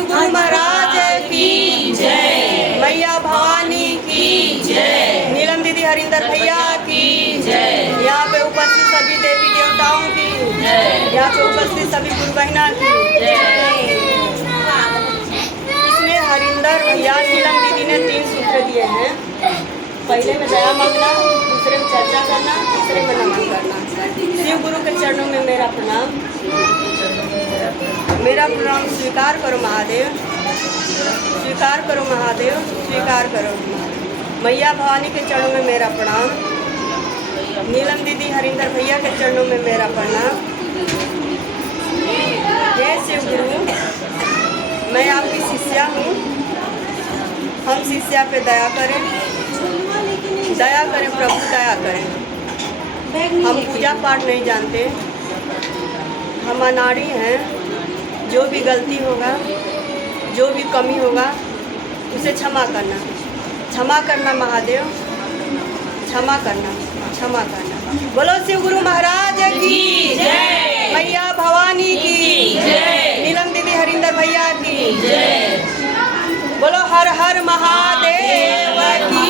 शिव गुरु महाराज की जय, मैया भवानी की जय, नीलम दीदी हरिंदर भैया की जय, यहाँ पे उपस्थित सभी देवी देवताओं की जय, यहाँ पे उपस्थित सभी गुरु बहना की जय। इसमें हरिंदर भैया नीलम दीदी ने 3 सूत्र दिए हैं। पहले में दया मांगना, दूसरे में चर्चा करना, तीसरे में नमन करना। शिव गुरु के चरणों में मेरा प्रणाम, मेरा प्रणाम स्वीकार करो महादेव, स्वीकार करो महादेव, स्वीकार करो महादेव। मैया भवानी के चरणों में मेरा प्रणाम, नीलम दीदी हरिंदर भैया के चरणों में मेरा प्रणाम। हे शिव गुरु, मैं आपकी शिष्या हूँ, हम शिष्या पे दया करें, दया करें प्रभु, दया करें। हम पूजा पाठ नहीं जानते, हम अनाड़ी हैं। जो भी गलती होगा, जो भी कमी होगा, उसे क्षमा करना, क्षमा करना महादेव, क्षमा करना, क्षमा करना। बोलो शिव गुरु महाराज की जय, मैया भवानी की जय, नीलम दीदी हरिंदर भैया की जय। बोलो हर हर महादेव की